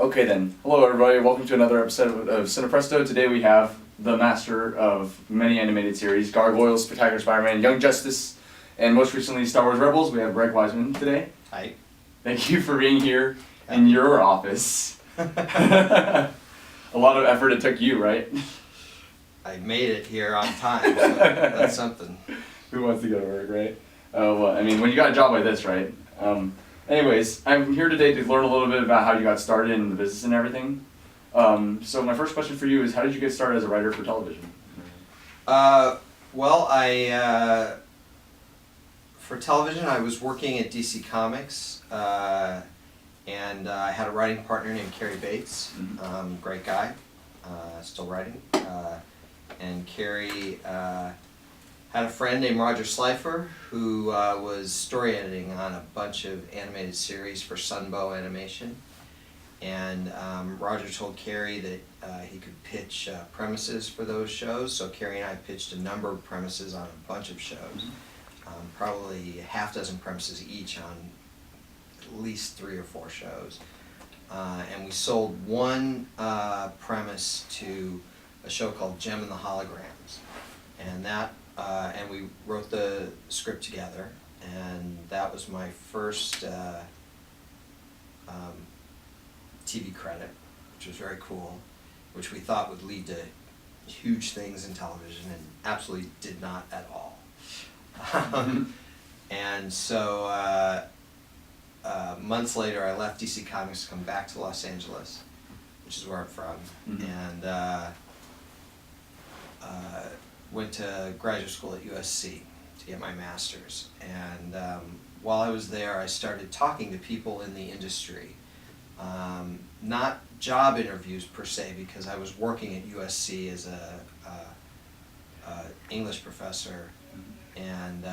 Okay then. Hello everybody, welcome to another episode of CinePresto. Today we have the master of many animated series, Gargoyles, Spectacular Spider-Man, Young Justice, and most recently Star Wars Rebels. We have Greg Weisman today. Hi. Thank you for being here in your office. A lot of effort it took you, right? I made it here on time, so that's something. Who wants to go to work, right? Well, I mean, when you got a job like this, right? Anyways, I'm here today to learn a little bit about how you got started in the business and everything. So my first question for you is, how did you get started as a writer for television? Well, for television, I was working at DC Comics, and I had a writing partner named Carrie Bates, great guy, still writing. And Carrie had a friend named Roger Slifer who was story editing on a bunch of animated series for Sunbow Animation. And Roger told Carrie that he could pitch premises for those shows, so Carrie and I pitched a number of premises on a bunch of shows, probably a half dozen premises each on at least 3 or 4 shows. And we sold one premise to a show called Gem and the Holograms, and and we wrote the script together, and that was my first TV credit, which was very cool, which we thought would lead to huge things in television, and absolutely did not at all. And so months later, I left DC Comics to come back to Los Angeles, which is where I'm from, and went to graduate school at USC to get my master's. And while I was there, I started talking to people in the industry. Not job interviews per se, because I was working at USC as a English professor, and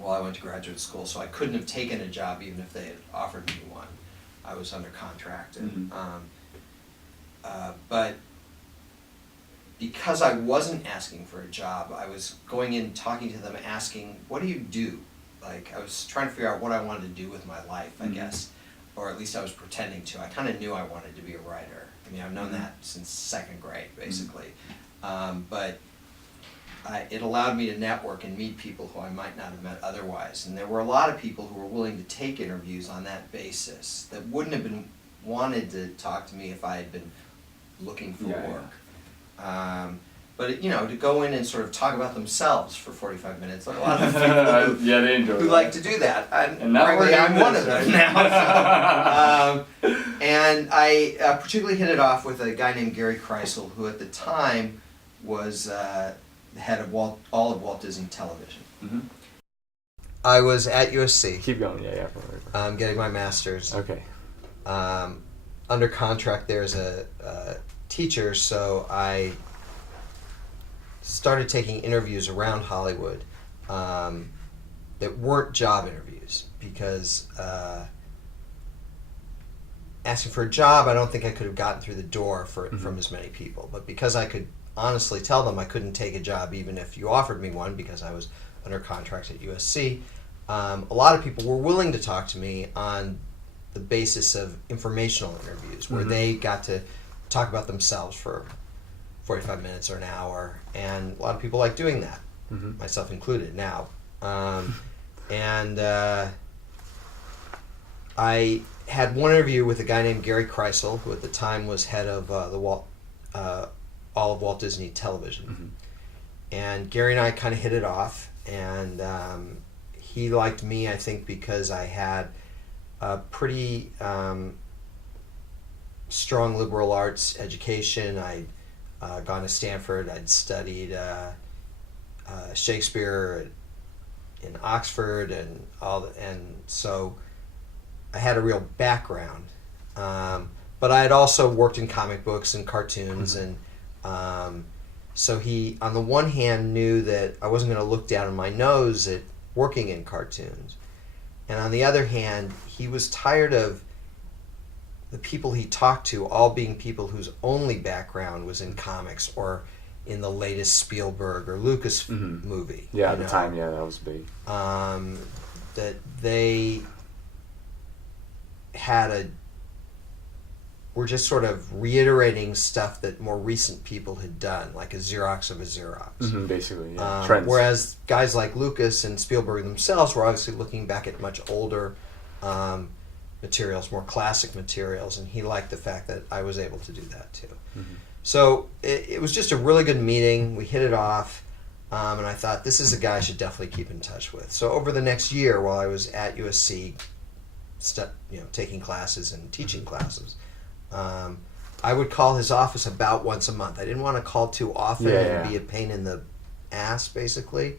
while I went to graduate school, so I couldn't have taken a job even if they had offered me one. I was under contract, and, but because I wasn't asking for a job, I was going in talking to them asking, what do you do? Like, I was trying to figure out what I wanted to do with my life, I guess, or at least I was pretending to. I kind of knew I wanted to be a writer. I mean, I've known that since 2nd grade, basically. But it allowed me to network and meet people who I might not have met otherwise. And there were a lot of people who were willing to take interviews on that basis that wouldn't have been wanted to talk to me if I had been looking for work. But to go in and sort of talk about themselves for 45 minutes, like a lot of people who like to do that. And frankly, I'm one of them now. And I particularly hit it off with a guy named Gary Kreisel, who at the time was the head of all of Walt Disney Television. I was at USC. Keep going, getting my master's. Okay. Under contract there as a teacher, so I started taking interviews around Hollywood that weren't job interviews, because asking for a job, I don't think I could have gotten through the door from as many people. But because I could honestly tell them I couldn't take a job even if you offered me one, because I was under contract at USC, a lot of people were willing to talk to me on the basis of informational interviews, where they got to talk about themselves for 45 minutes or an hour, and a lot of people like doing that, myself included now. And I had one interview with a guy named Gary Kreisel, who at the time was head of all of Walt Disney Television. And Gary and I kind of hit it off, and he liked me, I think, because I had a pretty strong liberal arts education. I'd gone to Stanford. I'd studied Shakespeare in Oxford, and so I had a real background. But I had also worked in comic books and cartoons, and so he, on the one hand, knew that I wasn't going to look down my nose at working in cartoons, and on the other hand, he was tired of the people he talked to all being people whose only background was in comics or in the latest Spielberg or Lucas movie. Yeah, at the time, that was big. That they had were just sort of reiterating stuff that more recent people had done, like a Xerox of a Xerox. Basically, yeah. Trends. Whereas guys like Lucas and Spielberg themselves were obviously looking back at much older materials, more classic materials, and he liked the fact that I was able to do that too. So it was just a really good meeting. We hit it off, and I thought this is a guy I should definitely keep in touch with. So over the next year, while I was at USC, taking classes and teaching classes, I would call his office about once a month. I didn't want to call too often and be a pain in the ass, basically.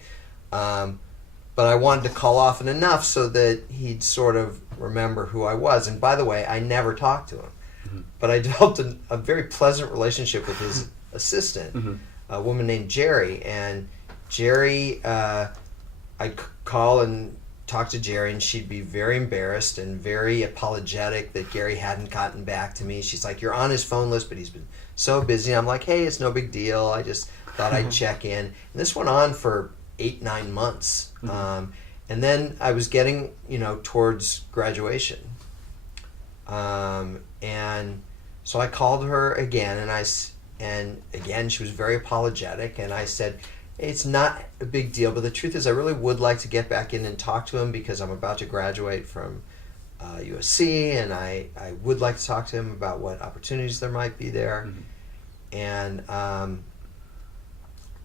But I wanted to call often enough so that he'd sort of remember who I was. And by the way, I never talked to him. But I developed a very pleasant relationship with his assistant, a woman named Jerry. And Jerry, I'd call and talk to Jerry, and she'd be very embarrassed and very apologetic that Gary hadn't gotten back to me. She's like, "You're on his phone list, but he's been so busy." I'm like, "Hey, it's no big deal. I just thought I'd check in." And this went on for 8-9 months. And then I was getting, towards graduation. And so I called her again, and again she was very apologetic, and I said, "It's not a big deal, but the truth is I really would like to get back in and talk to him because I'm about to graduate from USC, and I would like to talk to him about what opportunities there might be there." And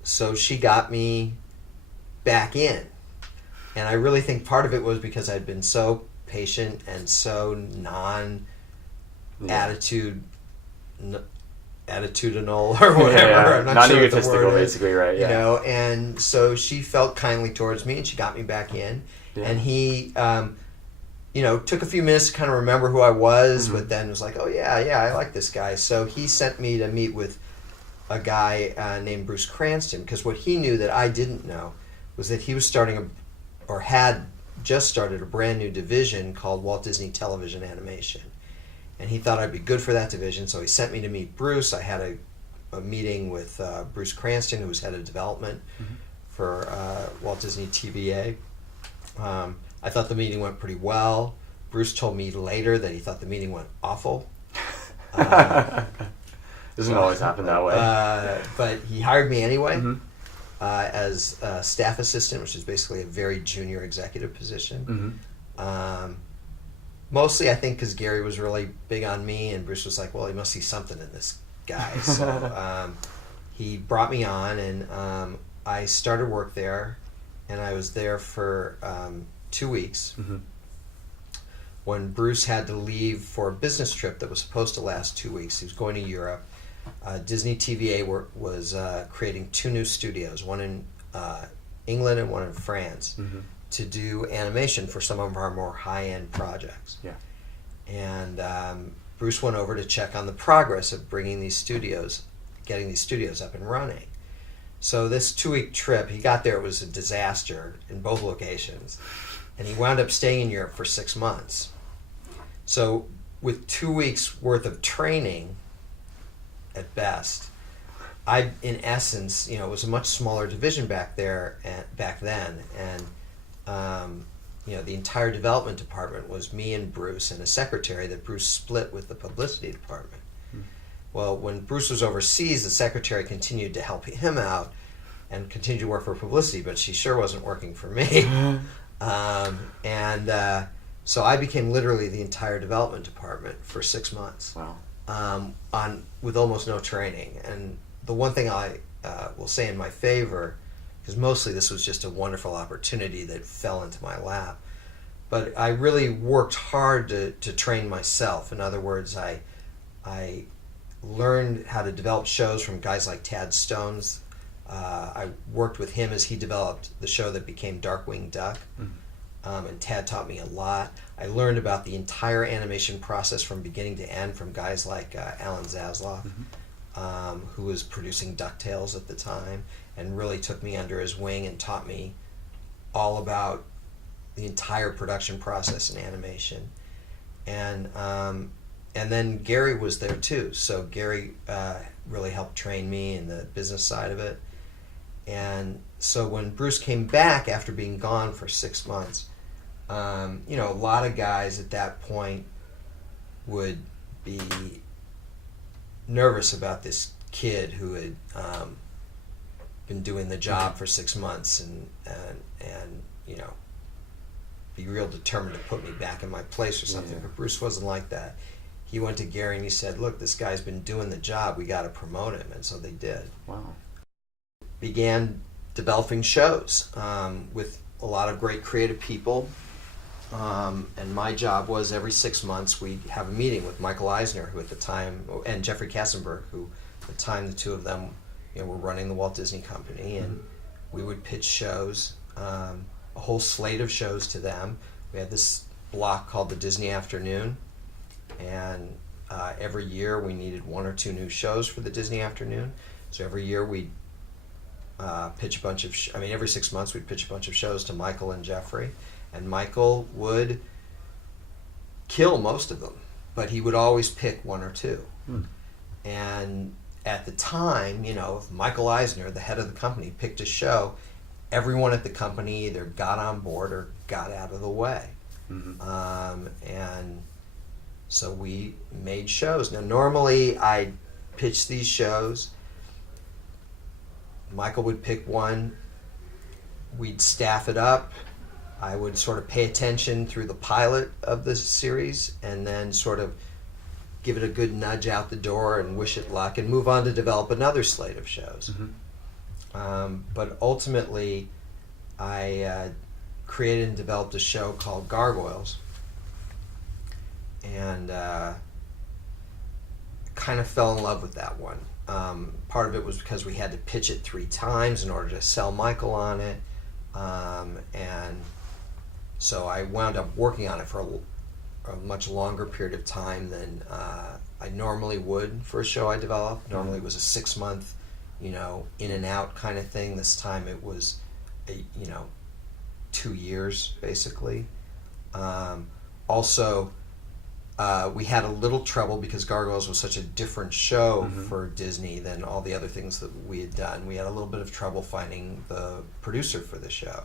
so she got me back in. And I really think part of it was because I'd been so patient and so attitudinal or whatever. I'm not sure what the word is, basically, right? And so she felt kindly towards me, and she got me back in. And he, took a few minutes to kind of remember who I was, but then was like, "Oh yeah, I like this guy." So he sent me to meet with a guy named Bruce Cranston, because what he knew that I didn't know was that he was had just started a brand new division called Walt Disney Television Animation. And he thought I'd be good for that division, so he sent me to meet Bruce. I had a meeting with Bruce Cranston, who was head of development for Walt Disney TVA. I thought the meeting went pretty well. Bruce told me later that he thought the meeting went awful. Doesn't always happen that way. But he hired me anyway as a staff assistant, which is basically a very junior executive position. Mostly, I think, because Gary was really big on me, and Bruce was like, "Well, he must see something in this guy." So he brought me on, and I started work there, and I was there for 2 weeks. When Bruce had to leave for a business trip that was supposed to last 2 weeks, he was going to Europe. Disney TVA was creating 2 new studios, one in England and one in France, to do animation for some of our more high-end projects. And Bruce went over to check on the progress of getting these studios up and running. So this 2-week trip, he got there, it was a disaster in both locations, and he wound up staying in Europe for 6 months. So with 2 weeks worth of training, at best, in essence, it was a much smaller division back then, and the entire development department was me and Bruce and a secretary that Bruce split with the publicity department. Well, when Bruce was overseas, the secretary continued to help him out and continued to work for publicity, but she sure wasn't working for me. So I became literally the entire development department for 6 months. Wow. With almost no training. And the one thing I will say in my favor, because mostly this was just a wonderful opportunity that fell into my lap, but I really worked hard to train myself. In other words, I learned how to develop shows from guys like Tad Stones. I worked with him as he developed the show that became Darkwing Duck. And Tad taught me a lot. I learned about the entire animation process from beginning to end from guys like Alan Zasloff, who was producing DuckTales at the time, and really took me under his wing and taught me all about the entire production process in animation. And then Gary was there too. So Gary really helped train me in the business side of it. And so when Bruce came back after being gone for 6 months, a lot of guys at that point would be nervous about this kid who had been doing the job for 6 months and you know, be real determined to put me back in my place or something. Yeah. But Bruce wasn't like that. He went to Gary and he said, look, this guy's been doing the job. We got to promote him. And so they did. Wow. Began developing shows with a lot of great creative people. And my job was every 6 months we'd have a meeting with Michael Eisner, who at the time, and Jeffrey Katzenberg, who at the time the two of them, you know, were running the Walt Disney Company, and we would pitch shows, a whole slate of shows to them. We had this block called the Disney Afternoon, and every year we needed 1 or 2 new shows for the Disney Afternoon. So every year we'd pitch a bunch of, every 6 months we'd pitch a bunch of shows to Michael and Jeffrey. And Michael would kill most of them, but he would always pick 1 or 2. And at the time, you know, if Michael Eisner, the head of the company, picked a show, everyone at the company either got on board or got out of the way. And so we made shows. Now, normally I'd pitch these shows. Michael would pick one. We'd staff it up. I would sort of pay attention through the pilot of the series and then sort of give it a good nudge out the door and wish it luck and move on to develop another slate of shows. But ultimately, I created and developed a show called Gargoyles, and kind of fell in love with that one. Part of it was because we had to pitch it 3 times in order to sell Michael on it, and so I wound up working on it for a much longer period of time than I normally would for a show I developed. Normally it was a 6-month, you know, in and out kind of thing. This time it was, 2 years basically. Also, we had a little trouble because Gargoyles was such a different show for Disney than all the other things that we had done. We had a little bit of trouble finding the producer for the show.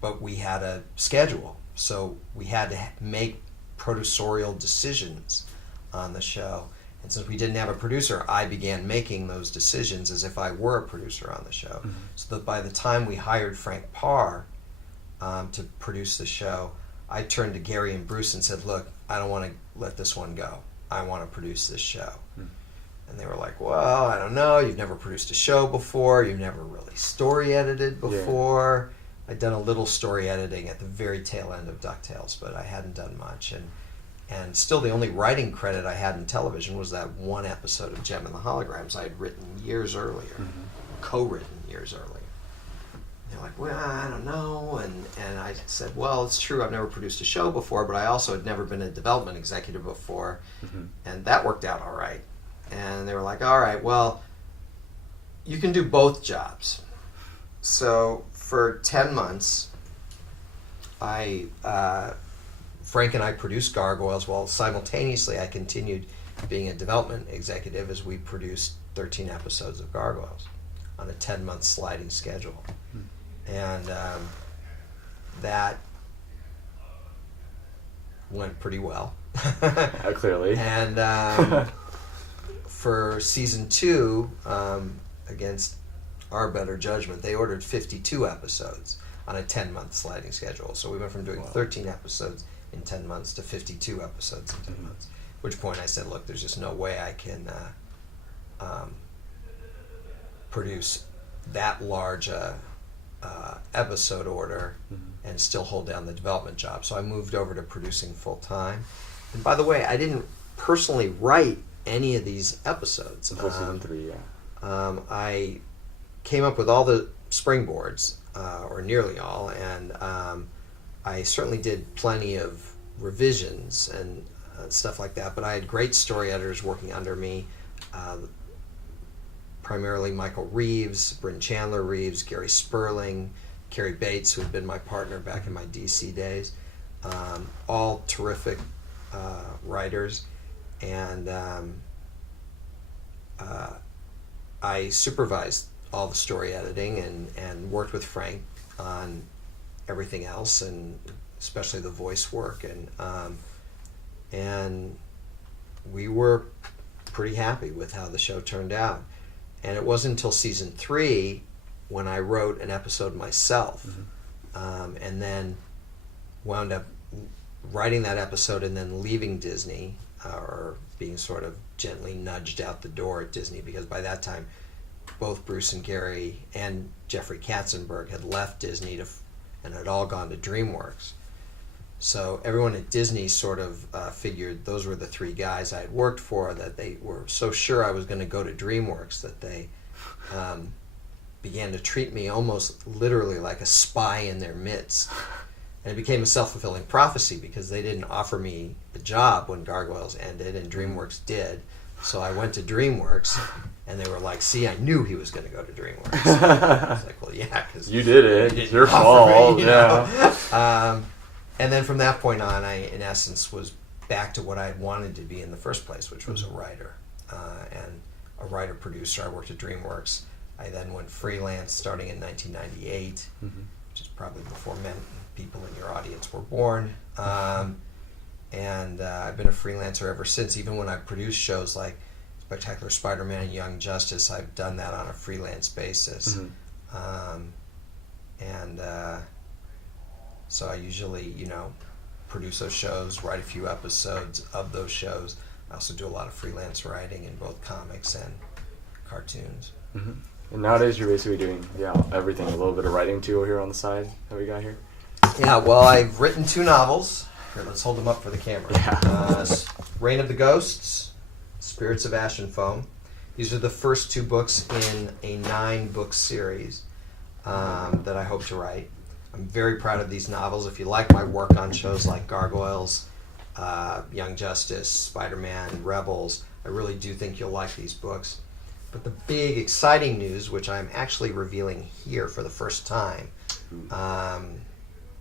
But we had a schedule, so we had to make producerial decisions on the show. And since we didn't have a producer, I began making those decisions as if I were a producer on the show. So that by the time we hired Frank Parr to produce the show, I turned to Gary and Bruce and said, look, I don't want to let this one go. I want to produce this show. And they were like, well, I don't know. You've never produced a show before. You've never really story edited before. Yeah. I'd done a little story editing at the very tail end of DuckTales, but I hadn't done much. And still the only writing credit I had in television was that 1 episode of Gem and the Holograms I had written years earlier, co-written years earlier. They're like, well, I don't know. And I said, well, it's true, I've never produced a show before, but I also had never been a development executive before. And that worked out all right. And they were like, all right, well, you can do both jobs. So for 10 months, Frank and I produced Gargoyles while simultaneously I continued being a development executive as we produced 13 episodes of Gargoyles on a 10-month sliding schedule. And that went pretty well. Clearly. And for season 2, against our better judgment, they ordered 52 episodes on a 10-month sliding schedule. So we went from doing 13 episodes in 10 months to 52 episodes in 10 months. At which point I said, look, there's just no way I can produce that large episode order and still hold down the development job. So I moved over to producing full time. And by the way, I didn't personally write any of these episodes. Until season 3, yeah. I came up with all the springboards, or nearly all, and I certainly did plenty of revisions and stuff like that, but I had great story editors working under me, primarily Michael Reeves, Bryn Chandler Reeves, Gary Sperling, Carrie Bates, who had been my partner back in my DC days, all terrific writers, and I supervised all the story editing and worked with Frank on everything else, and especially the voice work, and we were pretty happy with how the show turned out. And it wasn't until season 3 when I wrote an episode myself, and then wound up writing that episode and then leaving Disney, or being sort of gently nudged out the door at Disney, because by that time both Bruce and Gary and Jeffrey Katzenberg had left Disney and had all gone to DreamWorks. So everyone at Disney sort of figured those were the 3 guys I had worked for, that they were so sure I was going to go to DreamWorks that they began to treat me almost literally like a spy in their midst. And it became a self-fulfilling prophecy, because they didn't offer me a job when Gargoyles ended, and DreamWorks did. So I went to DreamWorks, and they were like, see, I knew he was going to go to DreamWorks. I was like, well, yeah, because you did it. It's your fault. Yeah. And then from that point on, I, in essence, was back to what I had wanted to be in the first place, which was a writer, and a writer-producer. I worked at DreamWorks. I then went freelance starting in 1998, which is probably before people in your audience were born. And I've been a freelancer ever since. Even when I've produced shows like Spectacular Spider-Man and Young Justice, I've done that on a freelance basis. So I usually, produce those shows, write a few episodes of those shows. I also do a lot of freelance writing in both comics and cartoons. And nowadays you're basically doing everything, a little bit of writing too here on the side that we got here. Yeah, well, I've written 2 novels. Here, let's hold them up for the camera. Reign of the Ghosts, Spirits of Ash and Foam. These are the first 2 books in a 9-book series that I hope to write. I'm very proud of these novels. If you like my work on shows like Gargoyles, Young Justice, Spider-Man, Rebels, I really do think you'll like these books. But the big exciting news, which I'm actually revealing here for the first time,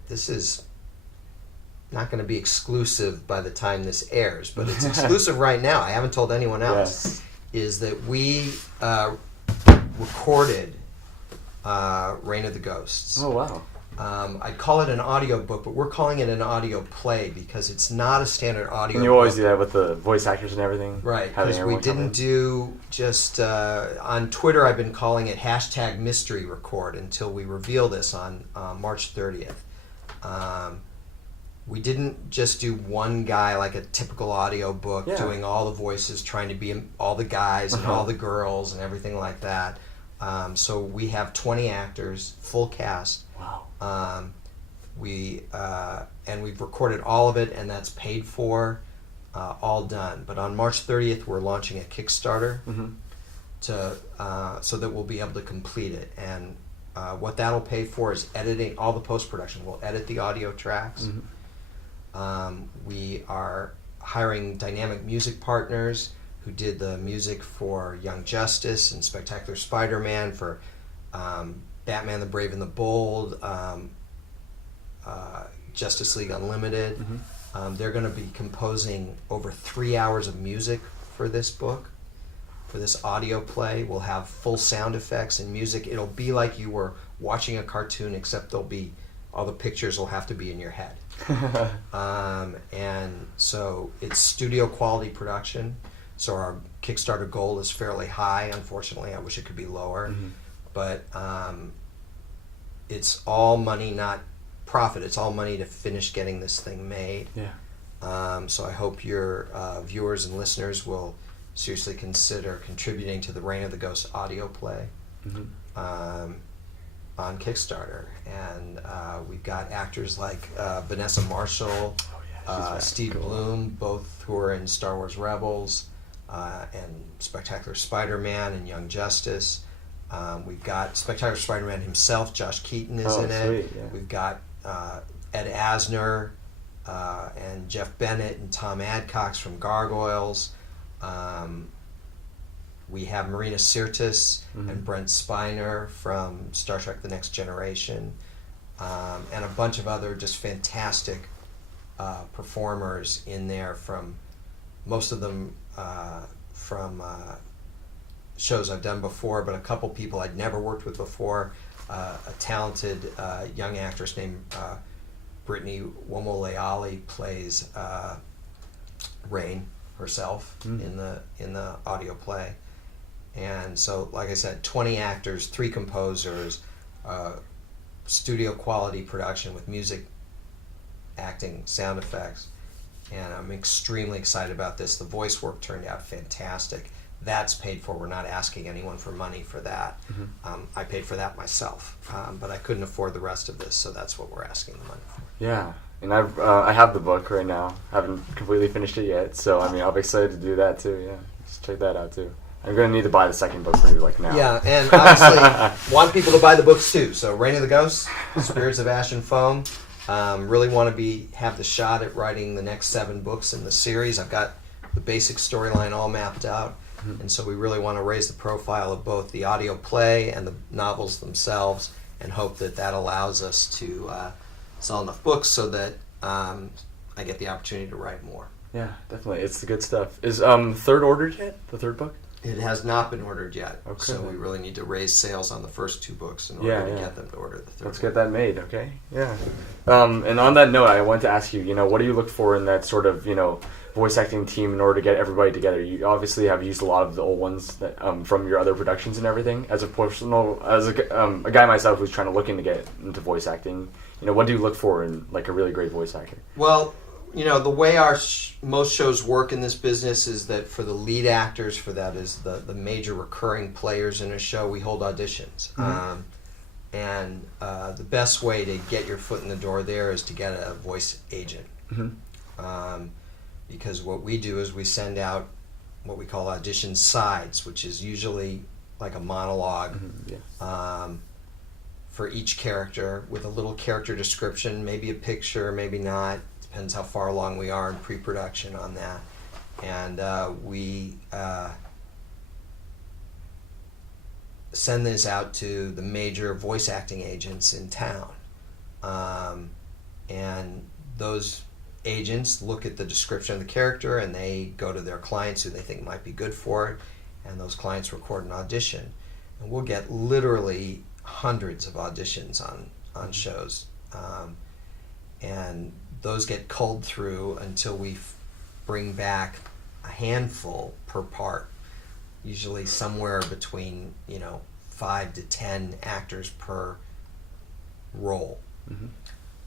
this is not going to be exclusive by the time this airs, but it's exclusive right now. I haven't told anyone else. Is that we recorded Reign of the Ghosts. Oh, wow. I'd call it an audio book, but we're calling it an audio play because it's not a standard audio And you always do that with the voice actors and everything? Right, because we didn't do just... on Twitter, I've been calling it #mystery record until we reveal this on March 30th. We didn't just do one guy like a typical audio book doing all the voices, trying to be all the guys and all the girls and everything like that. So we have 20 actors, full cast. Wow. We've recorded all of it, and that's paid for, all done. But on March 30th, we're launching a Kickstarter so that we'll be able to complete it. And what that'll pay for is editing all the post-production. We'll edit the audio tracks. We are hiring dynamic music partners who did the music for Young Justice and Spectacular Spider-Man, for Batman the Brave and the Bold, Justice League Unlimited. They're going to be composing over 3 hours of music for this book, for this audio play. We'll have full sound effects and music. It'll be like you were watching a cartoon, except all the pictures will have to be in your head. And so it's studio quality production. So our Kickstarter goal is fairly high. Unfortunately, I wish it could be lower. But it's all money, not profit. It's all money to finish getting this thing made. So I hope your viewers and listeners will seriously consider contributing to the Reign of the Ghosts audio play on Kickstarter. And we've got actors like Vanessa Marshall, Steve Bloom, both who are in Star Wars Rebels, and Spectacular Spider-Man and Young Justice. We've got Spectacular Spider-Man himself, Josh Keaton is in it. We've got Ed Asner and Jeff Bennett and Tom Adcox from Gargoyles. We have Marina Sirtis and Brent Spiner from Star Trek The Next Generation, and a bunch of other just fantastic performers in there, from most of them from shows I've done before, but a couple people I'd never worked with before. A talented young actress named Brittany Womoleali plays Rain, herself in the audio play. And so, like I said, 20 actors, 3 composers, studio quality production with music, acting, sound effects. And I'm extremely excited about this. The voice work turned out fantastic. That's paid for. We're not asking anyone for money for that. I paid for that myself, but I couldn't afford the rest of this, so that's what we're asking the money for. Yeah, and I have the book right now. Haven't completely finished it yet, so I mean I'll be excited to do that too. Yeah, just check that out too. I'm gonna need to buy the second book maybe like now. Yeah, and obviously want people to buy the books too. So Reign of the Ghosts, Spirits of Ash and Foam. Really want to have the shot at writing the next 7 books in the series. I've got the basic storyline all mapped out, and so we really want to raise the profile of both the audio play and the novels themselves, and hope that that allows us to sell enough books so that I get the opportunity to write more. Yeah, definitely. It's the good stuff. Is third ordered yet? The third book? It has not been ordered yet, Okay. so we really need to raise sales on the first 2 books in order to get them to order the third. Let's get that made, okay? Yeah. And on that note, I wanted to ask you, what do you look for in that sort of, voice acting team in order to get everybody together? You obviously have used a lot of the old ones that, from your other productions and everything. As a guy myself who's trying to look to get into voice acting, what do you look for in like a really great voice actor? Well, the way our most shows work in this business is that for the lead actors, for that is the major recurring players in a show, we hold auditions. And the best way to get your foot in the door there is to get a voice agent. Because what we do is we send out what we call audition sides, which is usually like a monologue for each character with a little character description, maybe a picture, maybe not. Depends how far along we are in pre-production on that. And we send this out to the major voice acting agents in town. And those agents look at the description of the character and they go to their clients who they think might be good for it, and those clients record an audition. And we'll get literally hundreds of auditions on shows. And those get culled through until we bring back a handful per part, usually somewhere between 5 to 10 actors per role.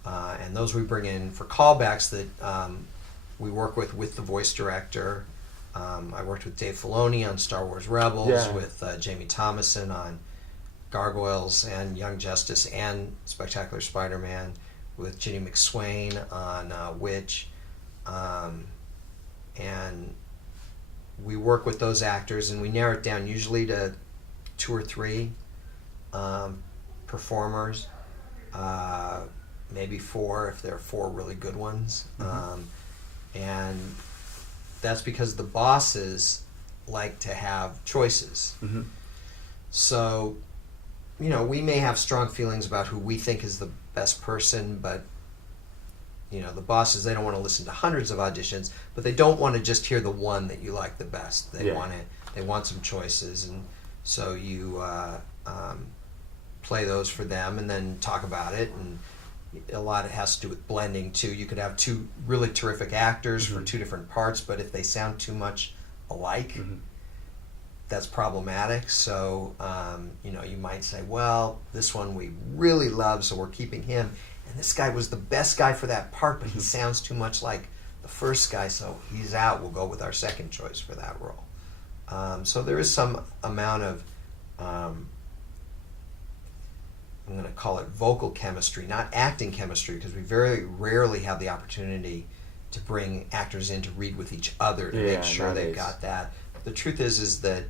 And those we bring in for callbacks that we work with the voice director. I worked with Dave Filoni on Star Wars Rebels, with Jamie Thomason on Gargoyles and Young Justice and Spectacular Spider-Man, with Ginny McSwain on Witch, and we work with those actors and we narrow it down usually to 2 or 3 performers, maybe 4 if there are 4 really good ones, and that's because the bosses like to have choices. So, we may have strong feelings about who we think is the best person, but the bosses, they don't want to listen to hundreds of auditions, but they don't want to just hear the one that you like the best. They want some choices, and so you play those for them and then talk about it. And a lot of it has to do with blending too. You could have 2 really terrific actors for 2 different parts, but if they sound too much alike, that's problematic. So you might say, well, this one we really love, so we're keeping him, and this guy was the best guy for that part, but he sounds too much like the first guy, so he's out. We'll go with our second choice for that role. So there is some amount of I'm going to call it vocal chemistry, not acting chemistry, because we very rarely have the opportunity to bring actors in to read with each other to make sure they've got that. The truth is that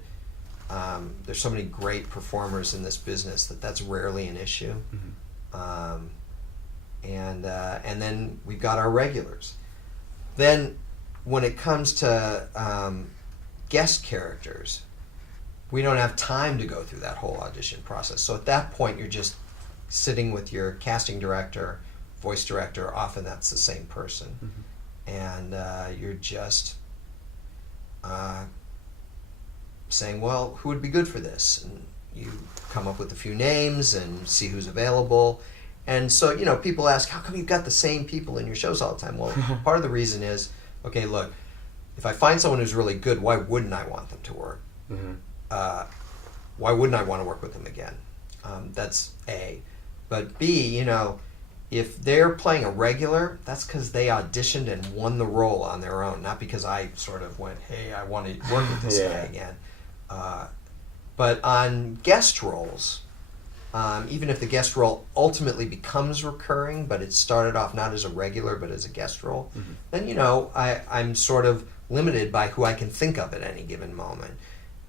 there's so many great performers in this business that's rarely an issue. And then we've got our regulars. Then when it comes to guest characters, we don't have time to go through that whole audition process. So at that point, you're just sitting with your casting director, voice director, often that's the same person, and you're just saying, well, who would be good for this? And you come up with a few names and see who's available. And so, people ask, how come you've got the same people in your shows all the time? Well, part of the reason is, okay, look, if I find someone who's really good, why wouldn't I want them to work? Why wouldn't I want to work with them again? That's A. But B, you know, if they're playing a regular, that's because they auditioned and won the role on their own, not because I sort of went, hey, I want to work with this guy again. But on guest roles, even if the guest role ultimately becomes recurring, but it started off not as a regular but as a guest role, then, you know, I'm sort of limited by who I can think of at any given moment.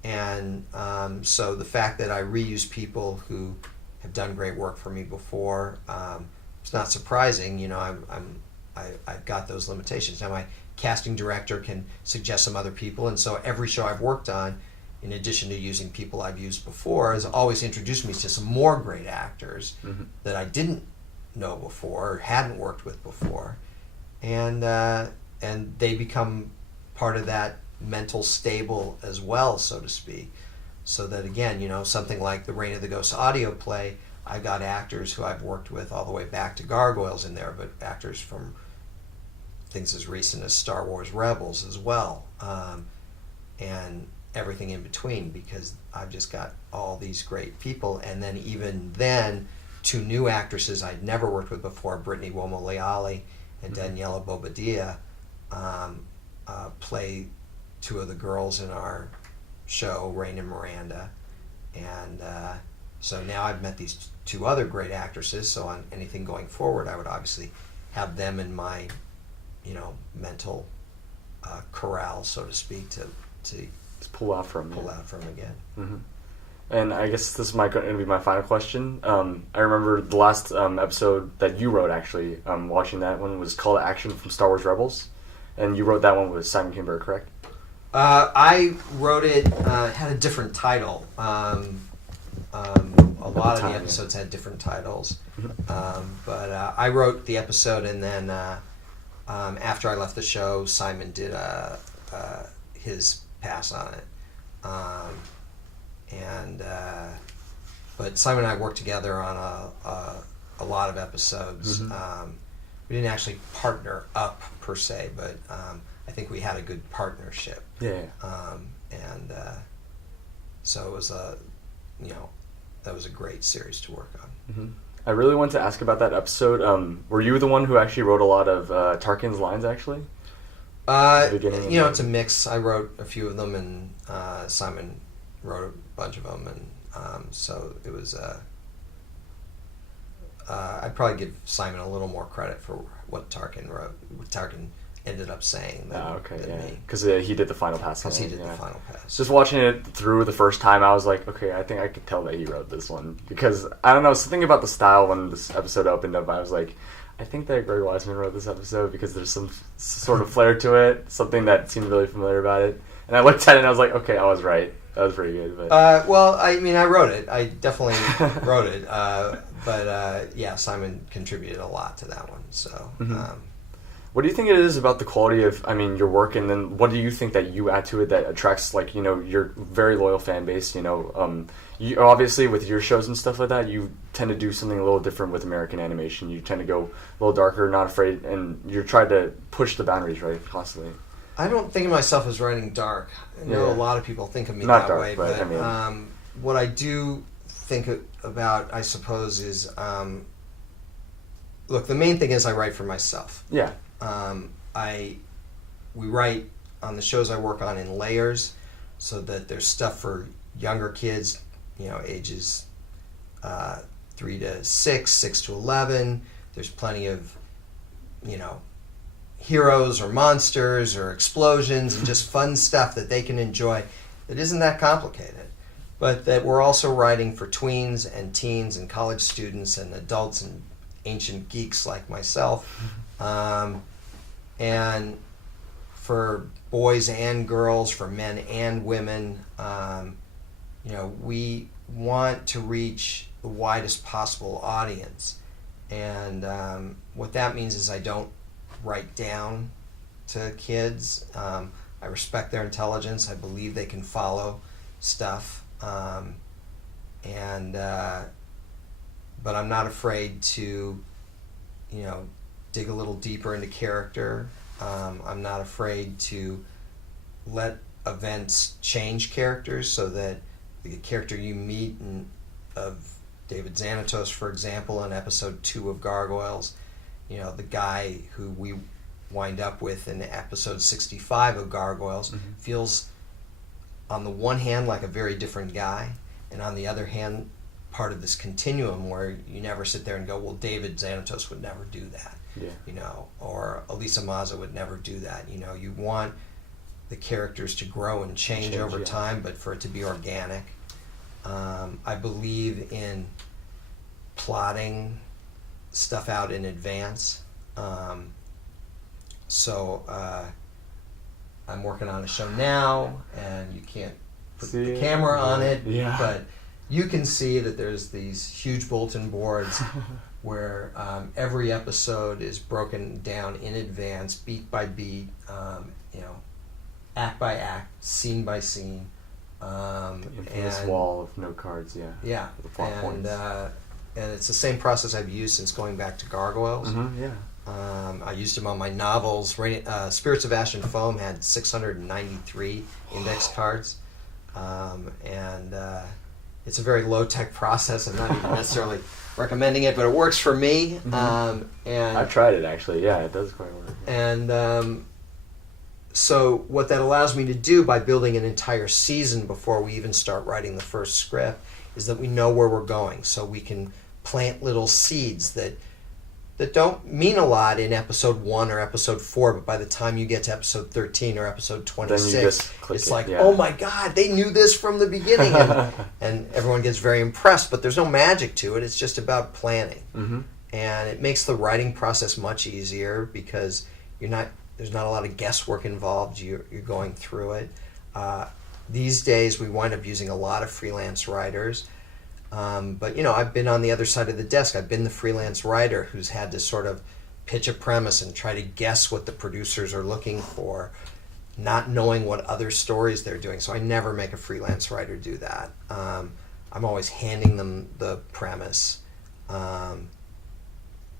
And so the fact that I reuse people who have done great work for me before, it's not surprising. You know, I've got those limitations. Now my casting director can suggest some other people, and so every show I've worked on, in addition to using people I've used before, has always introduced me to some more great actors that I didn't know before or hadn't worked with before, and they become part of that mental stable as well, so to speak. So that again, you know, something like the Reign of the Ghosts audio play, I've got actors who I've worked with all the way back to Gargoyles in there, but actors from things as recent as Star Wars Rebels as well, and everything in between, because I've just got all these great people. And then even then, two new actresses I'd never worked with before, Brittany Womo-Leali and Daniela Bobadilla, play two of the girls in our show, Rain and Miranda. And so now I've met these two other great actresses, so on anything going forward, I would obviously have them in my, you know, mental corral, so to speak, to Just pull out from again. And I guess this is going to be my final question. I remember the last episode that you wrote, actually, watching that one, was Call to Action from Star Wars Rebels. And you wrote that one with Simon Kinberg, correct? I wrote it, had a different title. A lot of the episodes had different titles. But I wrote the episode, and then after I left the show, Simon did his pass on it. But Simon and I worked together on a lot of episodes. We didn't actually partner up per se, but I think we had a good partnership. So it was that was a great series to work on. I really want to ask about that episode. Were you the one who actually wrote a lot of Tarkin's lines, actually? You know, it's a mix. I wrote a few of them, and Simon wrote a bunch of them, and so it was. I'd probably give Simon a little more credit for what Tarkin wrote, what Tarkin ended up saying than me. Because he did the final pass. Because he did the final pass. Just watching it through the first time, I was like, okay, I think I could tell that he wrote this one. Because, I don't know, something about the style when this episode opened up, I was like, I think that Greg Weisman wrote this episode because there's some sort of flair to it, something that seemed really familiar about it. And I looked at it and I was like, okay, I was right. That was pretty good. But well, I mean, I wrote it. I definitely wrote it. But yeah, Simon contributed a lot to that one. So. What do you think it is about the quality of, your work, and then what do you think that you add to it that attracts, your very loyal fan base? You obviously, with your shows and stuff like that, you tend to do something a little different with American animation. You tend to go a little darker, not afraid, and you're trying to push the boundaries, right, constantly. I don't think of myself as writing dark. I know a lot of people think of me not that dark, way, but what I do think about, I suppose, is, look, the main thing is I write for myself. Yeah. We write on the shows I work on in layers, so that there's stuff for younger kids, ages 3 to 6, 6 to 11. There's plenty of, heroes or monsters or explosions and just fun stuff that they can enjoy that isn't that complicated. But that we're also writing for tweens and teens and college students and adults and ancient geeks like myself. And for boys and girls, for men and women, we want to reach the widest possible audience. And what that means is I don't write down to kids. I respect their intelligence. I believe they can follow stuff. But I'm not afraid to, dig a little deeper into character. I'm not afraid to let events change characters, so that the character you meet of David Xanatos, for example, in episode 2 of Gargoyles, the guy who we wind up with in episode 65 of Gargoyles feels, on the one hand, like a very different guy, and on the other hand, part of this continuum where you never sit there and go, well, David Xanatos would never do that. Yeah. Or Elisa Maza would never do that. You want the characters to grow and change over time, but for it to be organic. I believe in plotting stuff out in advance. So I'm working on a show now, and you can't put the camera on it, but you can see that there's these huge bulletin boards where every episode is broken down in advance, beat by beat, act by act, scene by scene. The infamous wall of note cards, yeah, the plot points. And it's the same process I've used since going back to Gargoyles. I used them on my novels. Spirits of Ash and Foam had 693 index cards, and it's a very low-tech process. I'm not even necessarily recommending it, but it works for me. And I've tried it, actually. Yeah, it does quite work. And so what that allows me to do by building an entire season before we even start writing the first script is that we know where we're going, so we can plant little seeds that don't mean a lot in episode 1 or episode 4, but by the time you get to episode 13 or episode 26, it's like, oh my God, they knew this from the beginning, and everyone gets very impressed, but there's no magic to it. It's just about planning. And it makes the writing process much easier because there's not a lot of guesswork involved. You're going through it. These days, we wind up using a lot of freelance writers. But I've been on the other side of the desk. I've been the freelance writer who's had to sort of pitch a premise and try to guess what the producers are looking for, not knowing what other stories they're doing. So I never make a freelance writer do that. I'm always handing them the premise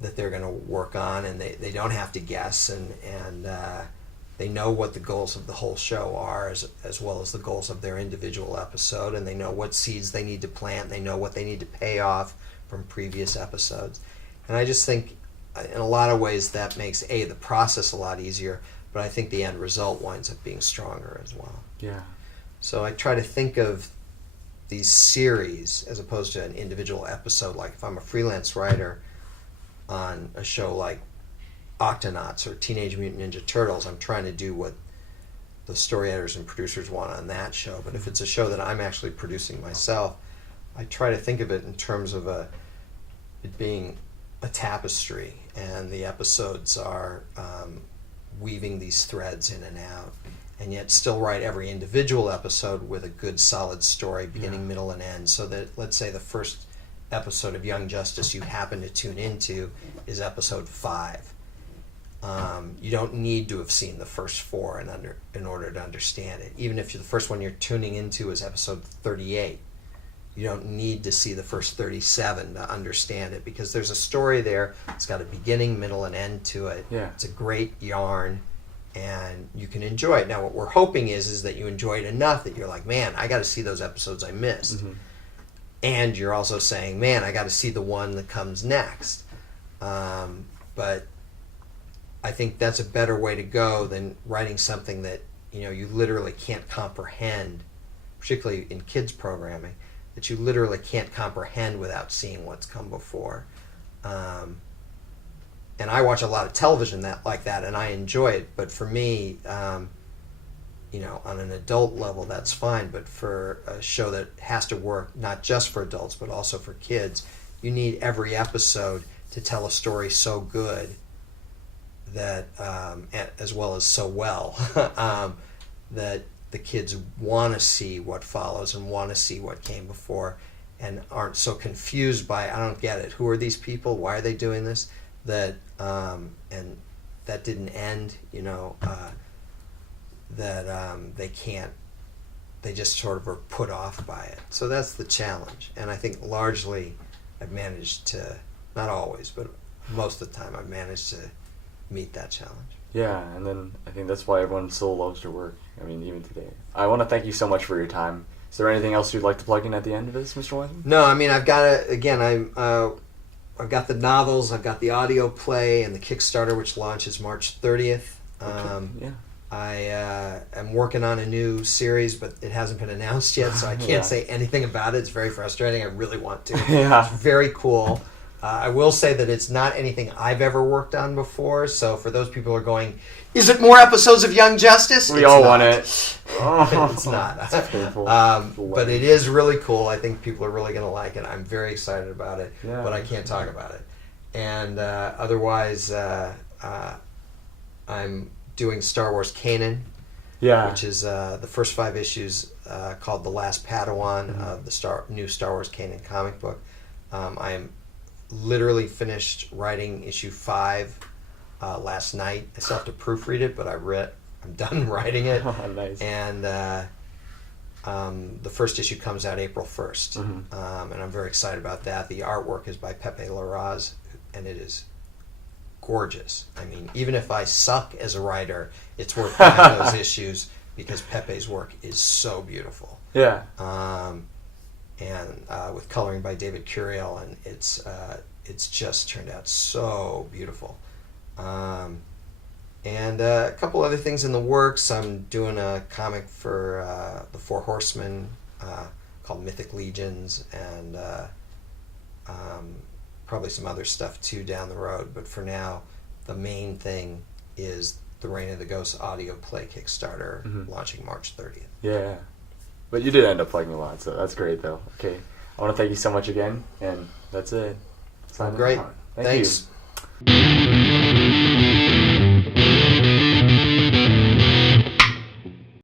that they're going to work on, and they don't have to guess, and they know what the goals of the whole show are, as well as the goals of their individual episode, and they know what seeds they need to plant, they know what they need to pay off from previous episodes. And I just think, in a lot of ways, that makes, the process a lot easier, but I think the end result winds up being stronger as well. Yeah. So I try to think of these series as opposed to an individual episode. Like if I'm a freelance writer on a show like Octonauts or Teenage Mutant Ninja Turtles, I'm trying to do what the story editors and producers want on that show. But if it's a show that I'm actually producing myself, I try to think of it in terms of it being a tapestry, and the episodes are weaving these threads in and out, and yet still write every individual episode with a good solid story, beginning, middle, and end, so that, let's say, the first episode of Young Justice you happen to tune into is episode 5. You don't need to have seen the first 4 in order to understand it. Even if the first one you're tuning into is episode 38, you don't need to see the first 37 to understand it, because there's a story there. It's got a beginning, middle, and end to it. Yeah. It's a great yarn, and you can enjoy it. Now, what we're hoping is that you enjoy it enough that you're like, man, I got to see those episodes I missed. And you're also saying, man, I got to see the one that comes next. But I think that's a better way to go than writing something that you literally can't comprehend, particularly in kids programming, that you literally can't comprehend without seeing what's come before. And I watch a lot of television like that, and I enjoy it. But for me, on an adult level, that's fine. But for a show that has to work not just for adults but also for kids, you need every episode to tell a story so good that, as well as so well, that the kids want to see what follows and want to see what came before, and aren't so confused by, I don't get it, who are these people, why are they doing this, that and that didn't end, they just sort of are put off by it. So that's the challenge, and I think largely I've managed to, not always, but most of the time I've managed to meet that challenge. Yeah, and then I think that's why everyone still loves your work. I mean, even today. I want to thank you so much for your time. Is there anything else you'd like to plug in at the end of this, Mr. Weisman? No, I mean, I've got I've got the novels, I've got the audio play, and the Kickstarter, which launches March 30th. Yeah. I am working on a new series, but it hasn't been announced yet, so I can't Yeah. say anything about it. It's very frustrating. I really want to. Yeah. It's very cool. I will say that it's not anything I've ever worked on before, so for those people who are going, is it more episodes of Young Justice? We It's all not. want it. It's not. It's painful. But it is really cool. I think people are really going to like it. I'm very excited about it, Yeah. but I can't talk about it. And otherwise, I'm doing Star Wars Kanan, Yeah. which is the first 5 issues called The Last Padawan of the new Star Wars Kanan comic book. I am literally finished writing issue 5 last night. I still have to proofread it, but I'm done writing it. Oh, nice. And the first issue comes out April 1st. And I'm very excited about that. The artwork is by Pepe Larraz, and it is gorgeous. I mean, even if I suck as a writer, it's worth buying those issues because Pepe's work is so beautiful. Yeah. And with coloring by David Curiel, and it's just turned out so beautiful. And a couple other things in the works. I'm doing a comic for the Four Horsemen called Mythic Legions, and probably some other stuff too down the road. But for now, the main thing is the Reign of the Ghosts audio play Kickstarter launching March 30th. Yeah. But you did end up plugging a lot, so that's great, though. Okay. I want to thank you so much again, and that's it. Signing Great. out. Thank Thanks. you.